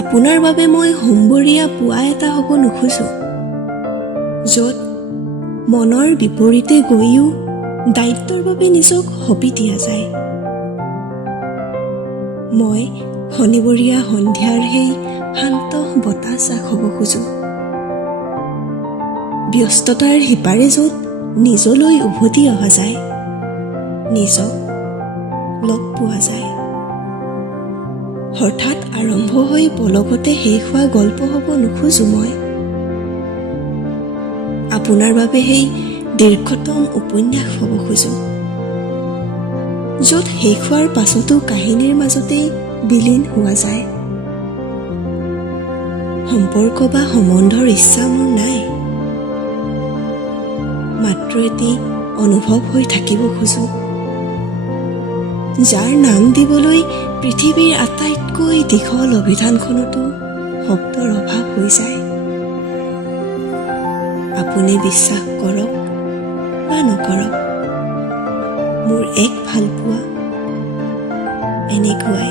আপোনাৰ বাবে মই হোমবৰীয়া পুৱা এটা হ'ব নোখোজো, য'ত মনৰ বিপৰীতে গৈও দায়িত্বৰ বাবে নিজক সঁপি দিয়া যায়। মই শনিবৰীয়া সন্ধিয়াৰ সেই শান্ত বতাহজাক হ'ব খোজো, ব্যস্ততাৰ সিপাৰে য'ত নিজলৈ উভতি অহা যায়, নিজক লগ পোৱা যায়। হঠাৎ আৰম্ভ হৈ পলকতে শেষ হোৱা গল্প হ'ব নোখোজো মই। আপোনাৰ বাবে সেই দীৰ্ঘতম উপন্যাস হ'ব খোজো, য'ত শেষ হোৱাৰ পাছতো কাহিনীৰ মাজতেই বিলীন হোৱা যায়। সম্পৰ্ক বা সম্বন্ধৰ ইচ্ছা মোৰ নাই, মাত্ৰ এটি অনুভৱ হৈ থাকিব খোজো, যাৰ নাম দিবলৈ পৃথিৱীৰ আটাইতকৈ দীঘল অভিধানখনতো শব্দৰ অভাৱ হৈ যায়। আপুনি বিশ্বাস কৰক বা নকৰক, মোৰ এক ভালপোৱা এনেকুৱাই।